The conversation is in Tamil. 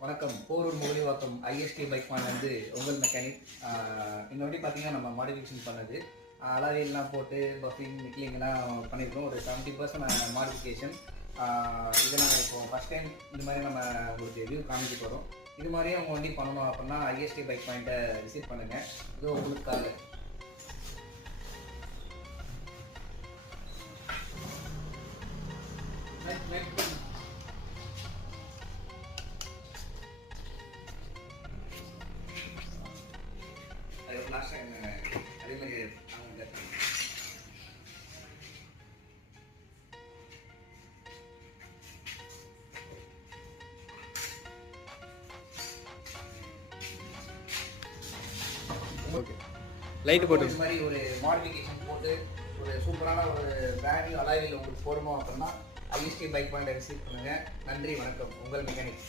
வணக்கம். போரூர் முகலிவாக்கம் ஐஎஸ்டி பைக் வந்து உங்கள் மெக்கானிக். இந்த வாட்டி பார்த்தீங்கன்னா நம்ம மாடிஃபிகேஷன் பண்ணது அலாரியெல்லாம் போட்டு பஃபிங் நிக்லிங்லாம் பண்ணியிருக்கோம். ஒரு 70% மாடிஃபிகேஷன். இதை நாங்கள் இப்போது ஃபஸ்ட் டைம் இந்த மாதிரி நம்ம உங்களுக்கு ரிவ்யூ காமிக்க போகிறோம். இது மாதிரியே உங்கள் வண்டி பண்ணணும் அப்படின்னா ஐஎஸ்டி பைக் பாயிண்ட்டை விசிட் பண்ணுங்கள். இது உங்களுக்காக. அது லாஸ்ட்டாக என்ன அதே மாதிரி அவங்க ஓகே லைட்டு போட்டு இது மாதிரி ஒரு மாடிஃபிகேஷன் போட்டு ஒரு சூப்பரான ஒரு பிராண்ட் நியூ அலாயில் உங்களுக்கு போடணும் அப்படின்னா ஐஎஸ்டி பைக் பாயிண்ட் விசிட் பண்ணுங்கள். நன்றி, வணக்கம். உங்கள் மெக்கானிக்.